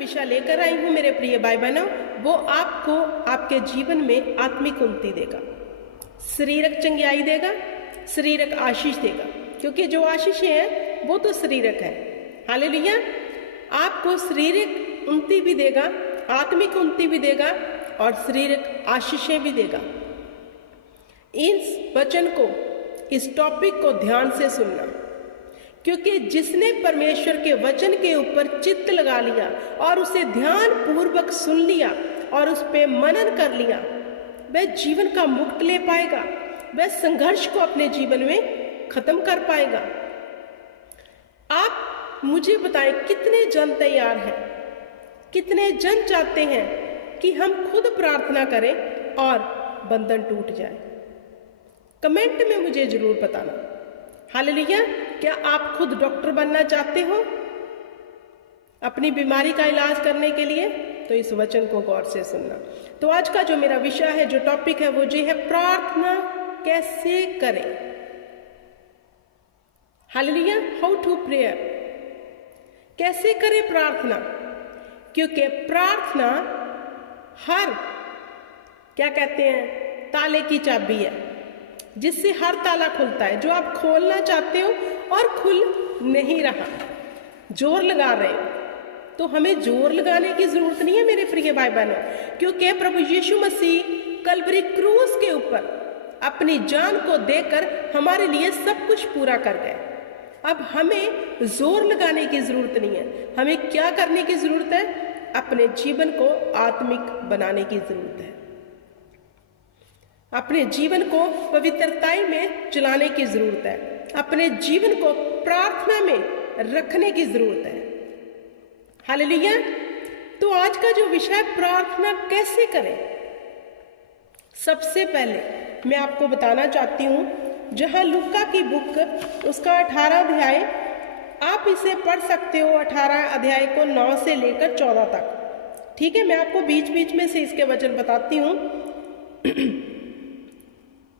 विषय लेकर आई हूँ मेरे प्रिय भाई बहनों, वो आपको आपके जीवन में आत्मिक उन्नति देगा, शरीरक चंगाई देगा, शरीरक आशीष देगा, क्योंकि जो आशीषें हैं वो तो शरीरक है। हालेलुया। आपको शारीरिक उन्नति भी देगा, आत्मिक उन्नति भी देगा और शारीरिक आशीषें भी देगा। इस वचन को, इस टॉपिक को ध्यान से सुनना, क्योंकि जिसने परमेश्वर के वचन के ऊपर चित्त लगा लिया और उसे ध्यान पूर्वक सुन लिया और उस पे मनन कर लिया, वह जीवन का मुक्त ले पाएगा, वह संघर्ष को अपने जीवन में खत्म कर पाएगा। आप मुझे बताएं, कितने जन तैयार हैं, कितने जन चाहते हैं कि हम खुद प्रार्थना करें और बंधन टूट जाए? कमेंट में मुझे जरूर बताना। हालेलुया। क्या आप खुद डॉक्टर बनना चाहते हो अपनी बीमारी का इलाज करने के लिए? तो इस वचन को गौर से सुनना। तो आज का जो मेरा विषय है, जो टॉपिक है, वो ये है, प्रार्थना कैसे करें। हालेलुया। हाउ टू प्रेयर, कैसे करें प्रार्थना, क्योंकि प्रार्थना हर, क्या कहते हैं, ताले की चाबी है, जिससे हर ताला खुलता है। जो आप खोलना चाहते हो और खुल नहीं रहा, जोर लगा रहे हो, तो हमें जोर लगाने की जरूरत नहीं है मेरे प्रिय भाई बहनों, क्योंकि प्रभु यीशु मसीह कलवरी क्रूस के ऊपर अपनी जान को देकर हमारे लिए सब कुछ पूरा कर गए। अब हमें जोर लगाने की जरूरत नहीं है। हमें क्या करने की जरूरत है? अपने जीवन को आत्मिक बनाने की जरूरत है, अपने जीवन को पवित्रताई में चलाने की जरूरत है, अपने जीवन को प्रार्थना में रखने की जरूरत है। हालेलुया। तो आज का जो विषय, प्रार्थना कैसे करें, सबसे पहले मैं आपको बताना चाहती हूं, जहां लूका की बुक उसका 18 अध्याय, आप इसे पढ़ सकते हो, 18 अध्याय को 9 से लेकर 14 तक। ठीक है, मैं आपको बीच बीच में से इसके वचन बताती हूं।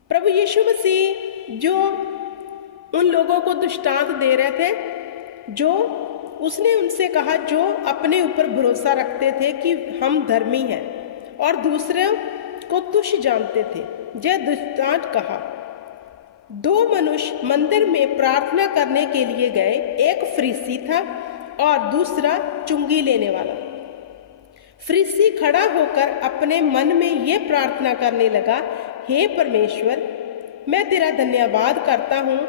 प्रभु यीशु मसीह जो उन लोगों को दृष्टांत दे रहे थे, जो उसने उनसे कहा, जो अपने ऊपर भरोसा रखते थे कि हम धर्मी हैं और दूसरे को तुच्छ जानते थे, यह दृष्टांत कहा। 2 मनुष्य मंदिर में प्रार्थना करने के लिए गए, एक फरीसी था और दूसरा चुंगी लेने वाला। फरीसी खड़ा होकर अपने मन में ये प्रार्थना करने लगा, हे परमेश्वर, मैं तेरा धन्यवाद करता हूँ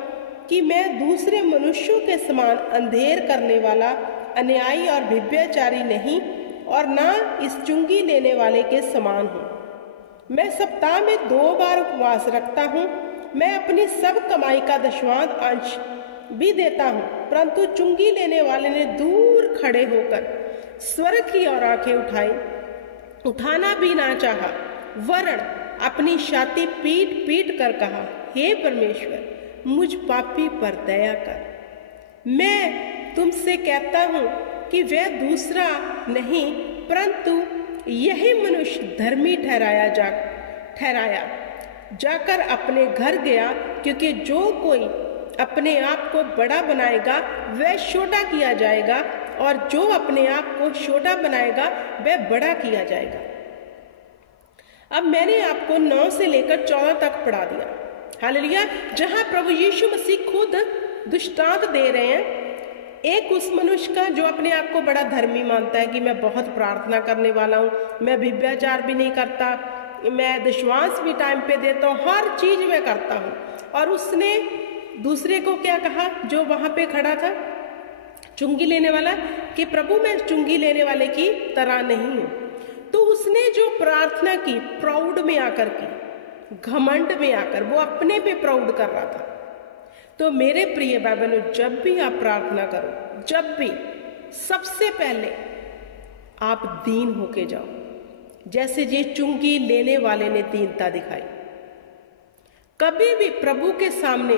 कि मैं दूसरे मनुष्यों के समान अंधेर करने वाला, अन्यायी और व्यभिचारी नहीं, और ना इस चुंगी लेने वाले के समान हूँ। मैं सप्ताह में 2 बार उपवास रखता हूँ, मैं अपनी सब कमाई का 10वां अंश भी देता हूँ। परंतु चुंगी लेने वाले ने दूर खड़े होकर स्वर्ग की ओर आंखें उठाई, उठाना भी ना चाहा, वरन अपनी छाती पीट पीट कर कहा, हे परमेश्वर, मुझ पापी पर दया कर। मैं तुमसे कहता हूँ कि वह दूसरा नहीं, परंतु यही मनुष्य धर्मी ठहराया जाकर अपने घर गया, क्योंकि जो कोई अपने आप को बड़ा बनाएगा वह छोटा किया जाएगा, और जो अपने आप को छोटा बनाएगा वह बड़ा किया जाएगा। अब मैंने आपको 9 से लेकर 14 तक पढ़ा दिया। हालेलुया। जहां प्रभु यीशु मसीह खुद दृष्टांत दे रहे हैं, एक उस मनुष्य का जो अपने आप को बड़ा धर्मी मानता है कि मैं बहुत प्रार्थना करने वाला हूँ, मैं व्यभिचार भी नहीं करता, मैं दशवांश भी टाइम पे देता हूँ, हर चीज मैं करता हूँ। और उसने दूसरे को क्या कहा, जो वहां पे खड़ा था, चुंगी लेने वाला, कि प्रभु मैं चुंगी लेने वाले की तरह नहीं हूँ। तो उसने जो प्रार्थना की, प्राउड में आकर की, घमंड में आकर, वो अपने पे प्राउड कर रहा था। तो मेरे प्रिय भाई बहनों, जब भी आप प्रार्थना करो, जब भी, सबसे पहले आप दीन होके जाओ, जैसे ये चुंगी लेने वाले ने दीनता दिखाई। कभी भी प्रभु के सामने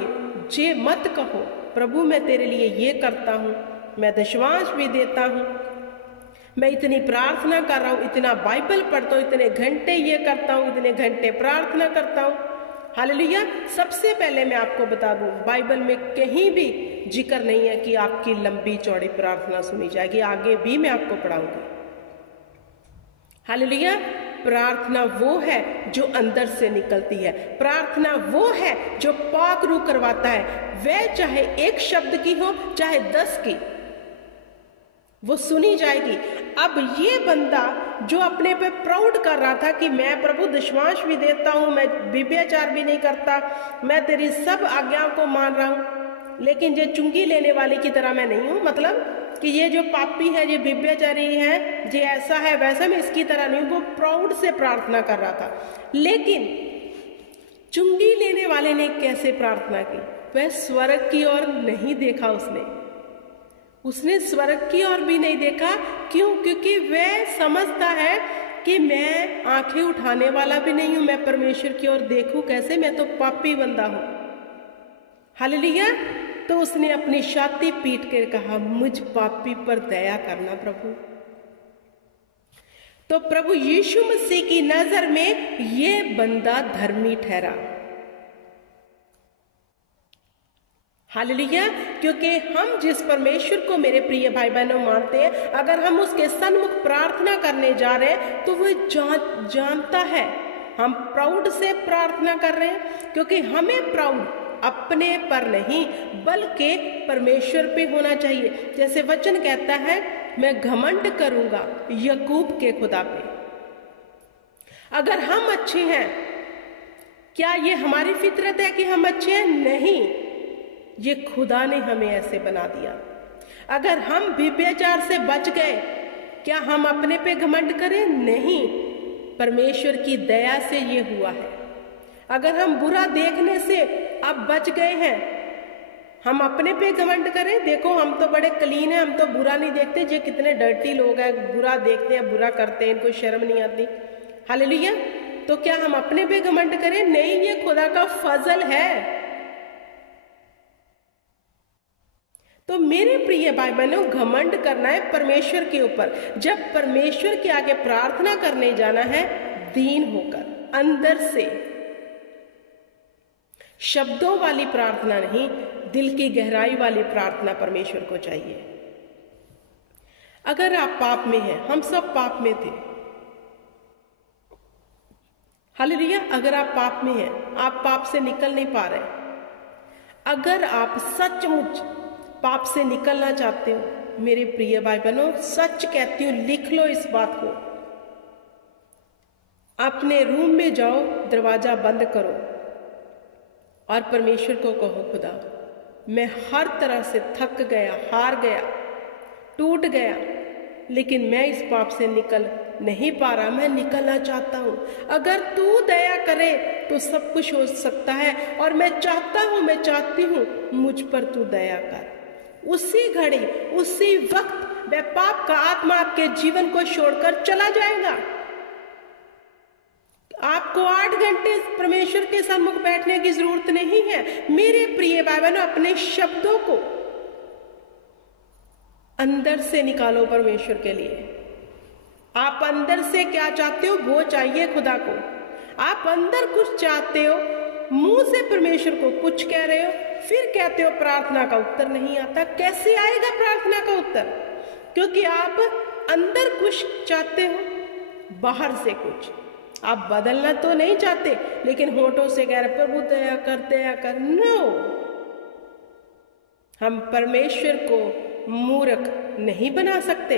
ये मत कहो, प्रभु मैं तेरे लिए ये करता हूँ, मैं दशवांश भी देता हूँ, मैं इतनी प्रार्थना कर रहा हूँ, इतना बाइबल पढ़ता हूँ, इतने घंटे ये करता हूँ, इतने घंटे प्रार्थना करता हूँ। हालेलुया। सबसे पहले मैं आपको बता दूं, बाइबल में कहीं भी जिक्र नहीं है कि आपकी लंबी चौड़ी प्रार्थना सुनी जाएगी। आगे भी मैं आपको पढ़ाऊंगी। हालेलुया। प्रार्थना वो है जो अंदर से निकलती है, प्रार्थना वो है जो पाक रूह करवाता है, वह चाहे एक शब्द की हो चाहे 10 की, वो सुनी जाएगी। अब ये बंदा जो अपने पे प्राउड कर रहा था कि मैं प्रभु दशमांश भी देता हूं, मैं व्यभिचार भी नहीं करता, मैं तेरी सब आज्ञाओं को मान रहा हूं, लेकिन ये चुंगी लेने वाली की तरह मैं नहीं हूं, मतलब कि ये जो पापी है, ये व्यभिचारी है, ये ऐसा है वैसा, मैं इसकी तरह नहीं हूं। वो प्राउड से प्रार्थना कर रहा था। लेकिन चुंगी लेने वाले ने कैसे प्रार्थना की? वह स्वर्ग की ओर नहीं देखा, उसने स्वर्ग की ओर भी नहीं देखा। क्यों? क्योंकि वह समझता है कि मैं आंखें उठाने वाला भी नहीं हूं, मैं परमेश्वर की ओर देखूं कैसे, मैं तो पापी बंदा हूं। हालेलुया। तो उसने अपनी छाती पीट कर कहा, मुझ पापी पर दया करना प्रभु। तो प्रभु यीशु मसीह की नजर में ये बंदा धर्मी ठहरा। हालेलुया। क्योंकि हम जिस परमेश्वर को मेरे प्रिय भाई बहनों मानते हैं, अगर हम उसके सन्मुख प्रार्थना करने जा रहे हैं तो वो जानता है हम प्राउड से प्रार्थना कर रहे हैं, क्योंकि हमें प्राउड अपने पर नहीं बल्कि परमेश्वर पे होना चाहिए। जैसे वचन कहता है, मैं घमंड करूंगा याकूब के खुदा पे। अगर हम अच्छे हैं, क्या ये हमारी फितरत है कि हम अच्छे हैं? नहीं, ये खुदा ने हमें ऐसे बना दिया। अगर हम व्यभिचार से बच गए, क्या हम अपने पे घमंड करें? नहीं, परमेश्वर की दया से ये हुआ है। अगर हम बुरा देखने से अब बच गए हैं, हम अपने पे घमंड करें? देखो हम तो बड़े क्लीन हैं, हम तो बुरा नहीं देखते। ये कितने डर्टी लोग हैं, बुरा देखते हैं, बुरा करते हैं, इनको शर्म नहीं आती। हालेलुया। तो क्या हम अपने पे घमंड करें? नहीं, ये खुदा का फजल है। तो मेरे प्रिय भाई बहनों, घमंड करना है परमेश्वर के ऊपर। जब परमेश्वर के आगे प्रार्थना करने जाना है, दीन होकर, अंदर से, शब्दों वाली प्रार्थना नहीं, दिल की गहराई वाली प्रार्थना परमेश्वर को चाहिए। अगर आप पाप में हैं, हम सब पाप में थे। हालेलुया। अगर आप पाप में हैं, आप पाप से निकल नहीं पा रहे, अगर आप सचमुच पाप से निकलना चाहते हो, मेरे प्रिय भाई बहनों, सच कहती हूँ, लिख लो इस बात को। अपने रूम में जाओ, दरवाजा बंद करो और परमेश्वर को कहो, खुदा मैं हर तरह से थक गया, हार गया, टूट गया, लेकिन मैं इस पाप से निकल नहीं पा रहा, मैं निकलना चाहता हूँ। अगर तू दया करे तो सब कुछ हो सकता है, और मैं चाहता हूँ, मैं चाहती हूँ, मुझ पर तू दया कर। उसी घड़ी, उसी वक्त वह पाप का आत्मा आपके जीवन को छोड़कर चला जाएगा। आपको 8 घंटे परमेश्वर के सन्मुख बैठने की जरूरत नहीं है। मेरे प्रिय भाई बहनों, अपने शब्दों को अंदर से निकालो परमेश्वर के लिए। आप अंदर से क्या चाहते हो वो चाहिए खुदा को। आप अंदर कुछ चाहते हो, मुंह से परमेश्वर को कुछ कह रहे हो, फिर कहते हो प्रार्थना का उत्तर नहीं आता। कैसे आएगा प्रार्थना का उत्तर? क्योंकि आप अंदर कुछ चाहते हो, बाहर से कुछ। आप बदलना तो नहीं चाहते, लेकिन होठों से कह रहे प्रभु दया कर, दया कर। नो, हम परमेश्वर को मूर्ख नहीं बना सकते।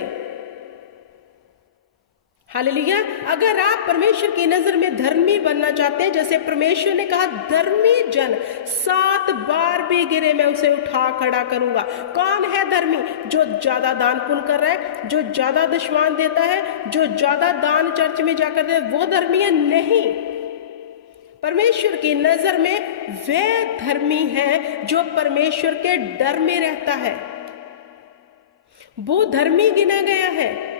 हालेलुया। अगर आप परमेश्वर की नजर में धर्मी बनना चाहते हैं, जैसे परमेश्वर ने कहा, धर्मी जन 7 बार भी गिरे मैं उसे उठा खड़ा करूंगा। कौन है धर्मी? जो ज्यादा दान पुण्य कर रहा है, जो ज्यादा दशमान देता है, जो ज्यादा दान चर्च में जाकर दे, वो धर्मी है? नहीं। परमेश्वर की नजर में वह धर्मी है जो परमेश्वर के डर में रहता है, वो धर्मी गिना गया है।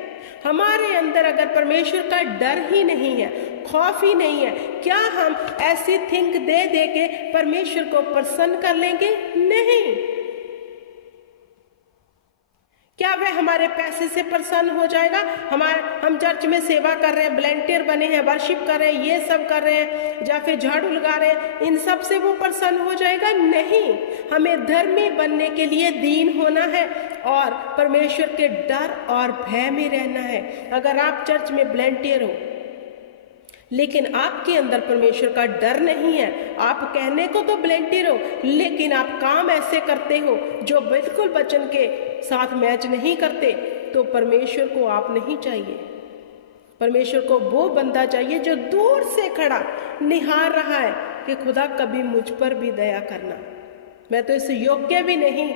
हमारे अंदर अगर परमेश्वर का डर ही नहीं है, खौफ ही नहीं है, क्या हम ऐसी थिंक दे दे के परमेश्वर को प्रसन्न कर लेंगे? नहीं। क्या वह हमारे पैसे से प्रसन्न हो जाएगा, हम चर्च में सेवा कर रहे हैं, वॉलंटियर बने हैं, वर्शिप कर रहे हैं, ये सब कर रहे हैं या फिर झाड़ू लगा रहे हैं, इन सब से वो प्रसन्न हो जाएगा? नहीं, हमें धर्मी बनने के लिए दीन होना है और परमेश्वर के डर और भय में रहना है। अगर आप चर्च में वॉलंटियर हो लेकिन आपके अंदर परमेश्वर का डर नहीं है, आप कहने को तो वॉलंटियर हो लेकिन आप काम ऐसे करते हो जो बिल्कुल वचन के साथ मैच नहीं करते, तो परमेश्वर को आप नहीं चाहिए। परमेश्वर को वो बंदा चाहिए जो दूर से खड़ा निहार रहा है कि खुदा कभी मुझ पर भी दया करना, मैं तो इस योग्य भी नहीं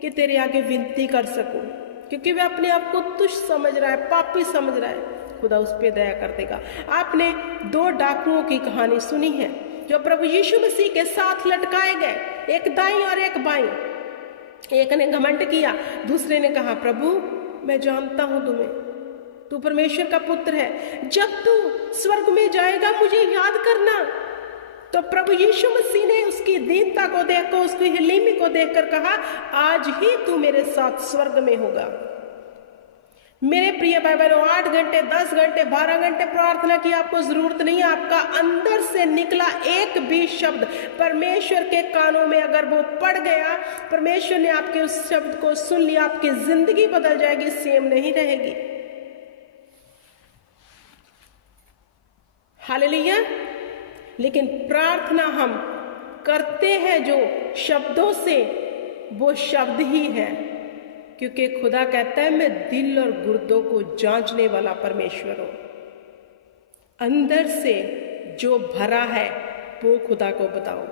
कि तेरे आगे विनती कर सकूं, क्योंकि वह अपने आप को तुच्छ समझ रहा है, पापी समझ रहा है। खुदा उस पर दया कर देगा। आपने 2 डाकुओं की कहानी सुनी है जो प्रभु यीशु मसीह के साथ लटकाए गए, एक दाईं और एक बाईं। एक ने घमंड किया, दूसरे ने कहा प्रभु मैं जानता हूं तुम्हें, तू परमेश्वर का पुत्र है, जब तू स्वर्ग में जाएगा मुझे याद करना। तो प्रभु यीशु मसीह ने उसकी दीनता को देखकर, उसकी हलीमी को देखकर कहा आज ही तू मेरे साथ स्वर्ग में होगा। मेरे प्रिय भाई बहनों, 8 घंटे 10 घंटे 12 घंटे प्रार्थना की आपको जरूरत नहीं है। आपका अंदर से निकला एक भी शब्द परमेश्वर के कानों में अगर वो पड़ गया, परमेश्वर ने आपके उस शब्द को सुन लिया, आपकी जिंदगी बदल जाएगी, सेम नहीं रहेगी। हालेलुया। लेकिन प्रार्थना हम करते हैं जो शब्दों से, वो शब्द ही है, क्योंकि खुदा कहता है मैं दिल और गुर्दों को जांचने वाला परमेश्वर हूं। अंदर से जो भरा है वो खुदा को बताओ।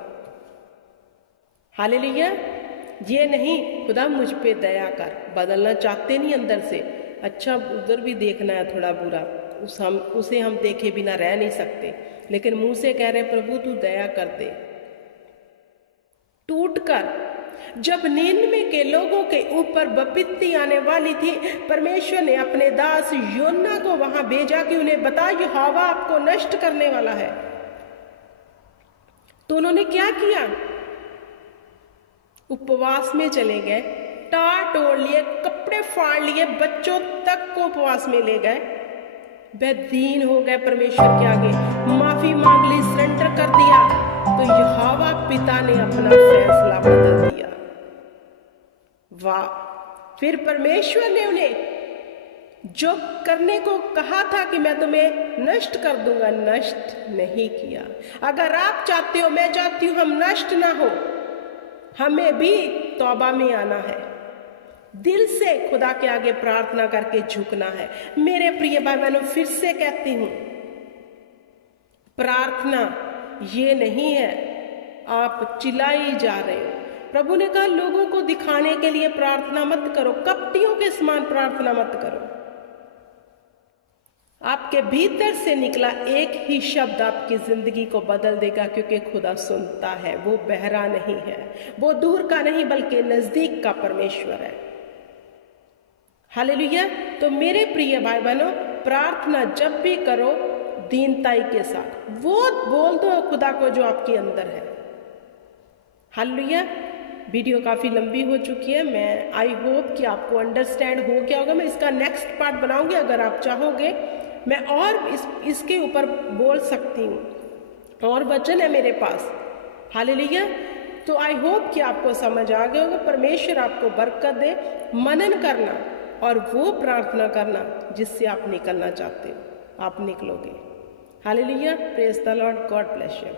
हालेलुया। ये नहीं खुदा मुझ पे दया कर, बदलना चाहते नहीं अंदर से, अच्छा उधर भी देखना है थोड़ा बुरा, उसे हम देखे बिना रह नहीं सकते, लेकिन मुंह से कह रहे प्रभु तू दया कर दे। टूटकर जब 99 के लोगों के ऊपर विपत्ति आने वाली थी, परमेश्वर ने अपने दास योना को वहां भेजा कि उन्हें बता यहोवा आपको नष्ट करने वाला है। तो उन्होंने क्या किया? उपवास में चले गए, टाट ओढ़ लिए, कपड़े फाड़ लिए, बच्चों तक को उपवास में ले गए। वह दीन हो गए परमेश्वर के आगे, माफी मांग ली, सरेंडर कर दिया, तो यहोवा पिता ने अपना फैसला बदल दिया। वाह! फिर परमेश्वर ने उन्हें जो करने को कहा था कि मैं तुम्हें नष्ट कर दूंगा, नष्ट नहीं किया। अगर आप चाहते हो, मैं चाहती हूं हम नष्ट ना हो, हमें भी तौबा में आना है, दिल से खुदा के आगे प्रार्थना करके झुकना है। मेरे प्रिय भाई बहनों, फिर से कहती हूं, प्रार्थना ये नहीं है आप चिल्लाई जा रहे हो। प्रभु ने कहा लोगों को दिखाने के लिए प्रार्थना मत करो, कपटियों के समान प्रार्थना मत करो। आपके भीतर से निकला एक ही शब्द आपकी जिंदगी को बदल देगा, क्योंकि खुदा सुनता है, वो बहरा नहीं है, वो दूर का नहीं बल्कि नजदीक का परमेश्वर है। हालेलुया। तो मेरे प्रिय भाई बहनों, प्रार्थना जब भी करो दीनताई के साथ, वो बोल दो खुदा को जो आपके अंदर है। हालेलुया। वीडियो काफ़ी लंबी हो चुकी है, मैं आई होप कि आपको अंडरस्टैंड हो गया होगा। मैं इसका नेक्स्ट पार्ट बनाऊंगी, अगर आप चाहोगे मैं और इसके ऊपर बोल सकती हूँ, और वचन है मेरे पास। हालेलुया। तो आई होप कि आपको समझ आ गया होगा। परमेश्वर आपको बरकत दे। मनन करना और वो प्रार्थना करना जिससे आप निकलना चाहते हो, आप निकलोगे। Hallelujah. Praise the Lord. God bless you.